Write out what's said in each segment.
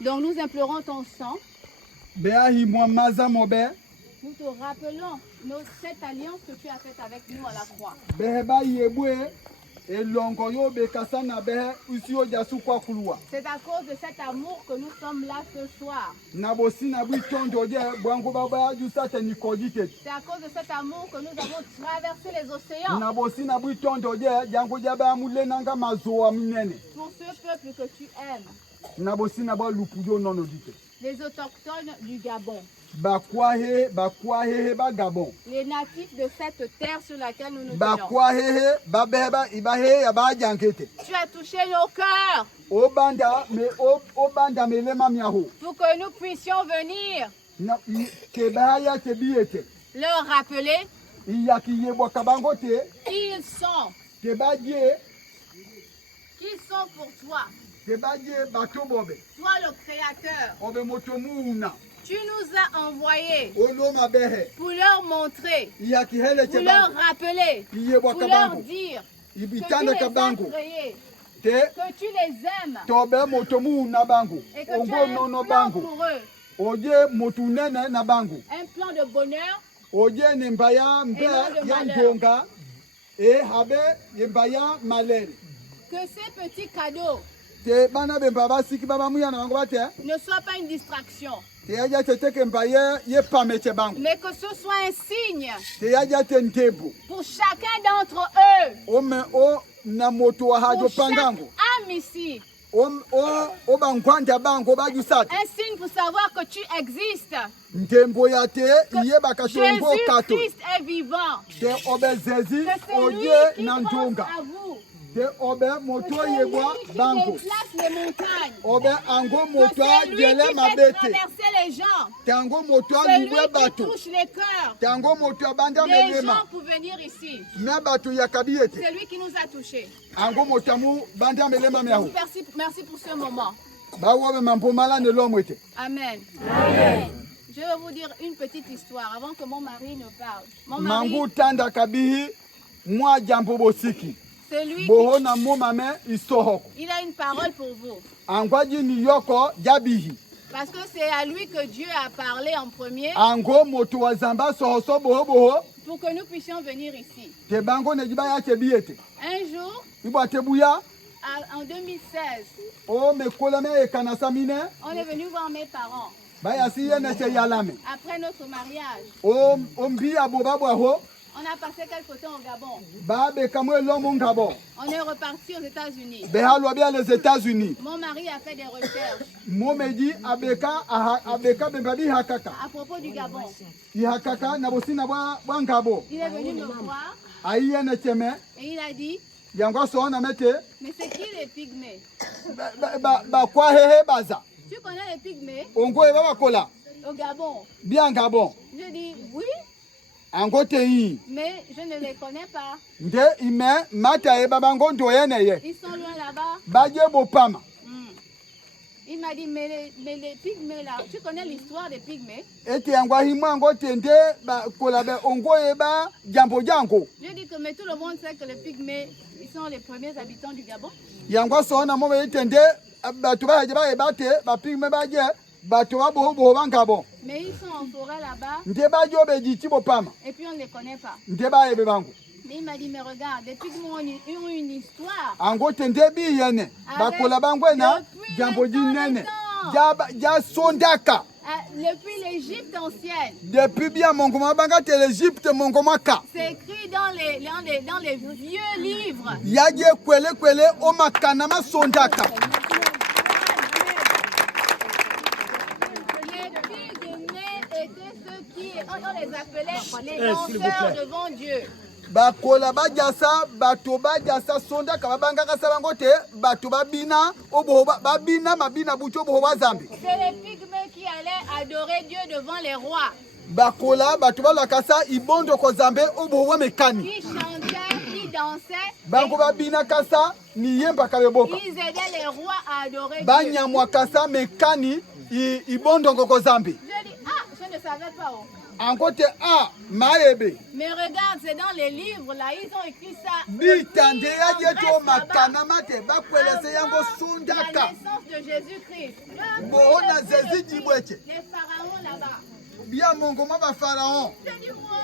Donc nous implorons ton sang. Nous te rappelons cette alliance que tu as faite avec nous à la croix. C'est à cause de cet amour que nous sommes là ce soir. C'est à cause de cet amour que nous avons traversé les océans. Pour ce peuple que tu aimes. Les autochtones du Gabon. Les natifs de cette terre sur laquelle nous nous tenons. Tu as touché nos cœurs. Pour que nous puissions venir. Leur rappeler qui ils sont. Qui sont pour toi. Toi le Créateur. Tu nous as envoyés pour leur montrer, pour leur rappeler, pour leur dire que tu les as créés, que tu les aimes et que tu as un plan pour eux. Un plan de bonheur et non de malheur. Que ces petits cadeaux ne soient pas une distraction, mais que ce soit un signe pour chacun d'entre eux, pour chaque âme ici. Un signe pour savoir que tu existes, que Jésus-Christ est vivant, que c'est lui qui pense à vous. Que c'est lui qui déplace les montagnes. Que c'est lui qui fait traverser les gens. C'est lui qui touche les cœurs des gens pour venir ici. C'est lui qui nous a touchés. Merci pour ce moment. Amen. Je vais vous dire une petite histoire avant que mon mari ne parle. Mon mari, c'est lui qui... Il a une parole pour vous. Parce que c'est à lui que Dieu a parlé en premier. Pour que nous puissions venir ici. Un jour, en 2016, on est venu voir mes parents. Après notre mariage, on a passé quelques temps au Gabon. On est reparti aux États-Unis. Mon mari a fait des recherches à propos du Gabon. Il est venu me voir et il a dit, mais c'est qui les pygmées? Tu connais les pygmées? Au Gabon. Je dis oui. Mais je ne les connais pas. Ils sont loin là-bas. Il m'a dit, mais les pygmées là, tu connais l'histoire des pygmées? Je dis que mais tout le monde sait que les pygmées, ils sont les premiers habitants du Gabon. Mais ils sont en forêt là-bas. Et puis on ne les connaît pas. Mais il m'a dit, mais regarde, les pygmées ont une histoire. Depuis l'Égypte ancienne. C'est écrit dans les vieux livres. On les appelait les danseurs devant Dieu. C'est les pygmées qui allaient adorer Dieu devant les rois. Qui chantaient, qui dansaient. Ils aidaient les rois à adorer Dieu. Je dis, ah, je ne savais pas. Angote a maebe. Mais regarde, c'est dans les livres là, ils ont écrit ça. Bitande ya jeto là-bas. makana mate ba kwelese yango La sundaka. naissance de Jésus-Christ. Boona Jésus dibwete. Les pharaons là-bas. Bia mongo ba pharaon. C'est du moi.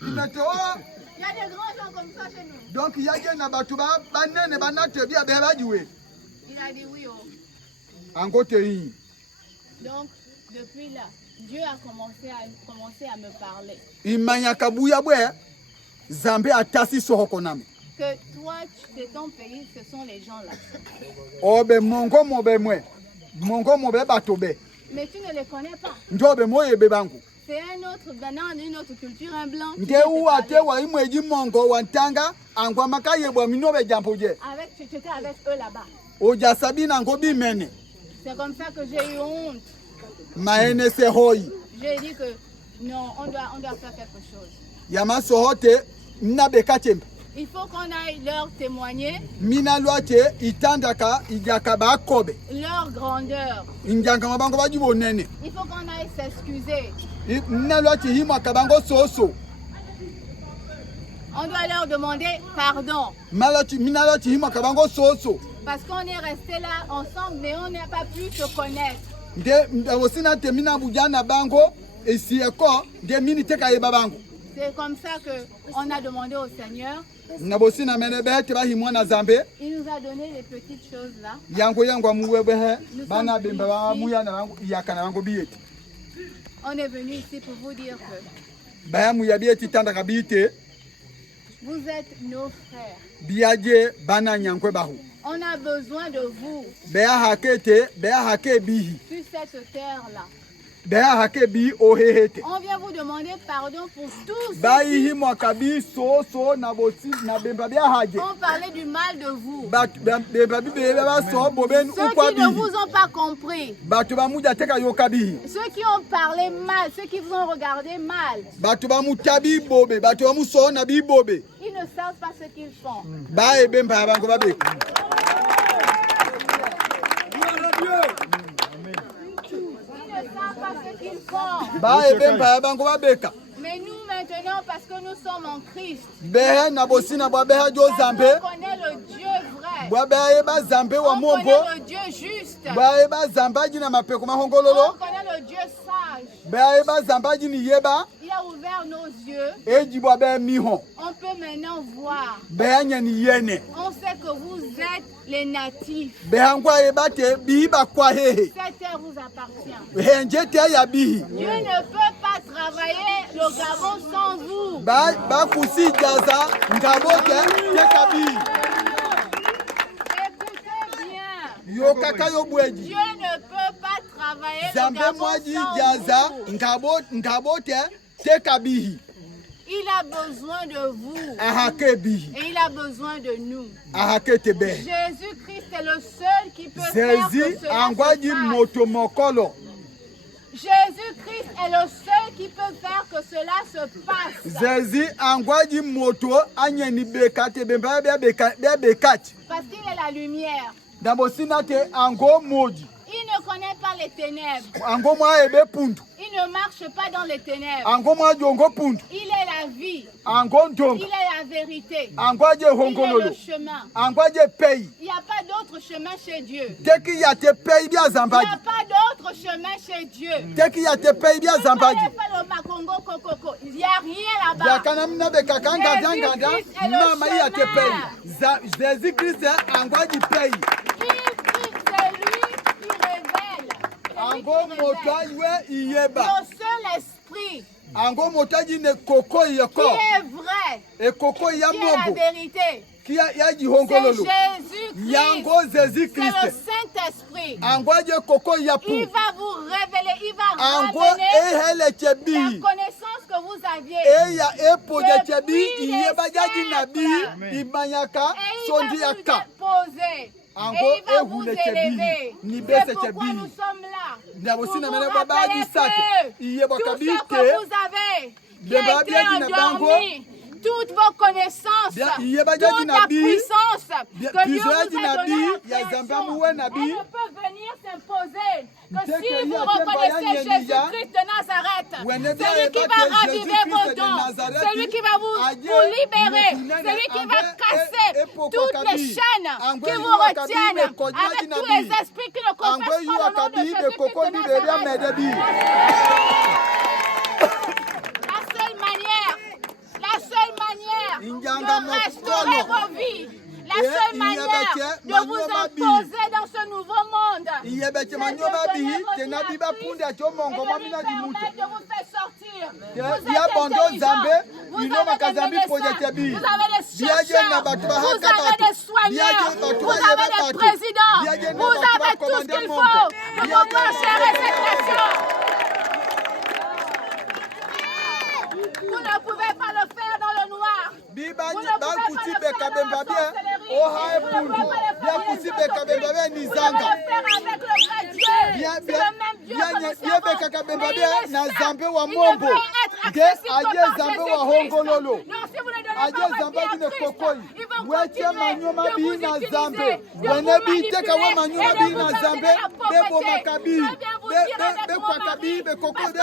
Imetoa. Il y a des grands gens comme ça chez nous. Donc yaje na batu ba banene banate bia beba diwe. Il a dit oui. Oh. Angote yi. Donc, depuis là, Dieu a commencé à me parler. Imanya kabuya bwe. Zambe atasi sohokoname. Que toi, c'est ton pays, ce sont les gens là. Obe mongo mobe mwe. Mongo mobe batobe. Mais tu ne les connais pas. Ndobe moye bebangu. C'est un autre, maintenant une autre culture, un blanc. Nge wa imweji mongo wantanga angwa makaye bwa minobe jampoje. Tu étais avec eux là-bas. Oja sabina ngobi mene. C'est comme ça que j'ai eu honte. Maene se hoi. J'ai dit que non, on doit faire quelque chose. Yama sohote nabe kachembe. Il faut qu'on aille leur témoigner. Mina loate itandaka ijakaba kobe. Leur grandeur. Injanga mabango bajibo nene. Il faut qu'on aille s'excuser. Mina loate hima kabango soso. On doit leur demander pardon. Mina loate hima kabango soso. Parce qu'on est resté là ensemble, mais on n'a pas pu se connaître. C'est comme ça qu'on a demandé au Seigneur. Il nous a donné les petites choses là. On est venu ici pour vous dire que vous êtes nos frères. On a besoin de vous sur cette terre-là. On vient vous demander pardon pour tous. On parlait du mal de vous. Ceux qui ne vous ont pas compris. Ceux qui ont parlé mal, ceux qui vous ont regardé mal. Ils ne savent pas ce qu'ils font. Ils ne savent pas ce qu'ils font. Mais nous maintenant, parce que nous sommes en Christ, on connaît le Dieu vrai. On connaît le Dieu juste. On connaît le Dieu sage. Il a ouvert nos yeux. On peut maintenant voir. On sait que vous êtes les natifs. Cette terre vous appartient. Dieu ne peut pas travailler le Gabon sans vous. Écoutez bien. Dieu ne peut pas travailler le Gabon sans vous. Il a besoin de vous. Et il a besoin de nous. Jésus-Christ est le seul qui peut faire que cela se passe. Jésus-Christ est le seul qui peut faire que cela se passe. Parce qu'il est la lumière. Il ne connaît pas les ténèbres. Il ne marche pas dans les ténèbres. Il est la vie. Il est la vérité. Il est le chemin. Il n'y a pas d'autre chemin chez Dieu. Il n'y a pas d'autre chemin chez Dieu. Il n'y a rien là-bas. Jésus-Christ est le chemin. Le seul esprit qui est vrai, qui est la vérité, c'est Jésus-Christ, c'est le Saint-Esprit. Il va vous révéler, il va ramener la connaissance que vous aviez depuis les siècles. Et il va vous poser. Et il va vous élever. C'est pourquoi nous sommes là. Pour vous rappeler que tout ce que vous avez, qui a été endormi, toutes vos connaissances, toute la puissance que Dieu vous a donnée à la création, elle ne peut venir s'imposer que si vous reconnaissez Jésus-Christ de Nazareth, celui qui va raviver vos dons, celui qui va vous libérer, celui qui va casser toutes les chaînes qui vous retiennent, avec tous les esprits qui ne confessent pas le nom de Jésus-Christ de Nazareth. La seule manière de restaurer vos vies, la seule manière de vous imposer dans ce nouveau monde, c'est de donner de vous faire sortir. Vous êtes intelligents, vous avez des médecins, vous avez des chercheurs, vous avez des soigneurs, vous avez des présidents, vous avez tout ce qu'il faut pour pouvoir gérer cette nation. Vous ne pouvez pas le faire dans le noir. Vous ne pouvez pas le faire dans la sorcellerie. Vous ne pouvez pas le faire avec le vrai Dieu. C'est le même Dieu que nous servons. Mais il peut être accessible comme Jésus-Christ. Non, si vous ne donnez pas votre vie à Christ, il va continuer de vous utiliser, de vous manipuler et de vous amener la pauvreté. Je viens vous dire avec mon mari, parce que Christ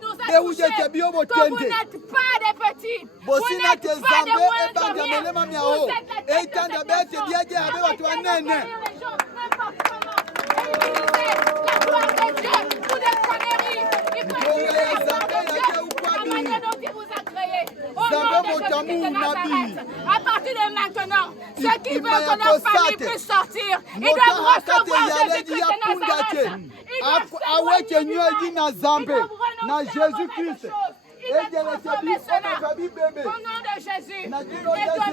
nous a touchés, que vous n'êtes pas des petits, vous n'êtes pas des moins de rien, vous êtes la tête de cette nation. Arrêtez de trahir les gens n'importe comment et utiliser la gloire de Dieu pour des conneries. Il faut utiliser la gloire de Dieu, la manière dont il vous a créé. Au nom de Jésus-Christ de Nazareth, à partir de maintenant, ceux qui veulent que leur famille puisse sortir, ils doivent recevoir Jésus-Christ de Nazareth. Ils doivent Jésus-Christ. Il va transformer cela au nom de Jésus et donner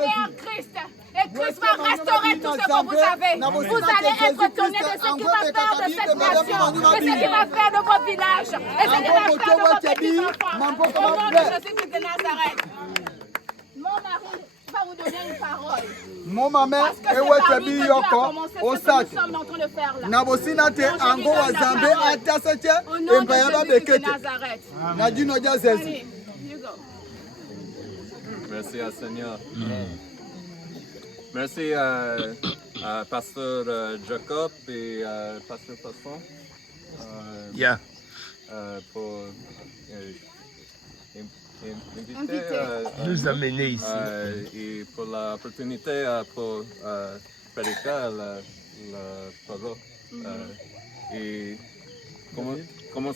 à Christ. Et Christ va restaurer tout ce que vous avez. Vous allez être étonnés de ce qu'il va faire de cette nation, de ce qu'il va faire de vos villages, et ce qu'il va faire de vos petits-enfants. Au nom de Jésus-Christ de Nazareth. Mon mari va vous donner une parole. Mon maman, Ewetebi yoko, osate. Nabosinate ango wazambe atasete empayaba bekete. Nadino ja Jésus. Merci à Seigneur. Merci à Pasteur Jacob et Pasteur Passon pour nous amener ici. Et pour l'opportunité pour prédiquer le parole. Et comment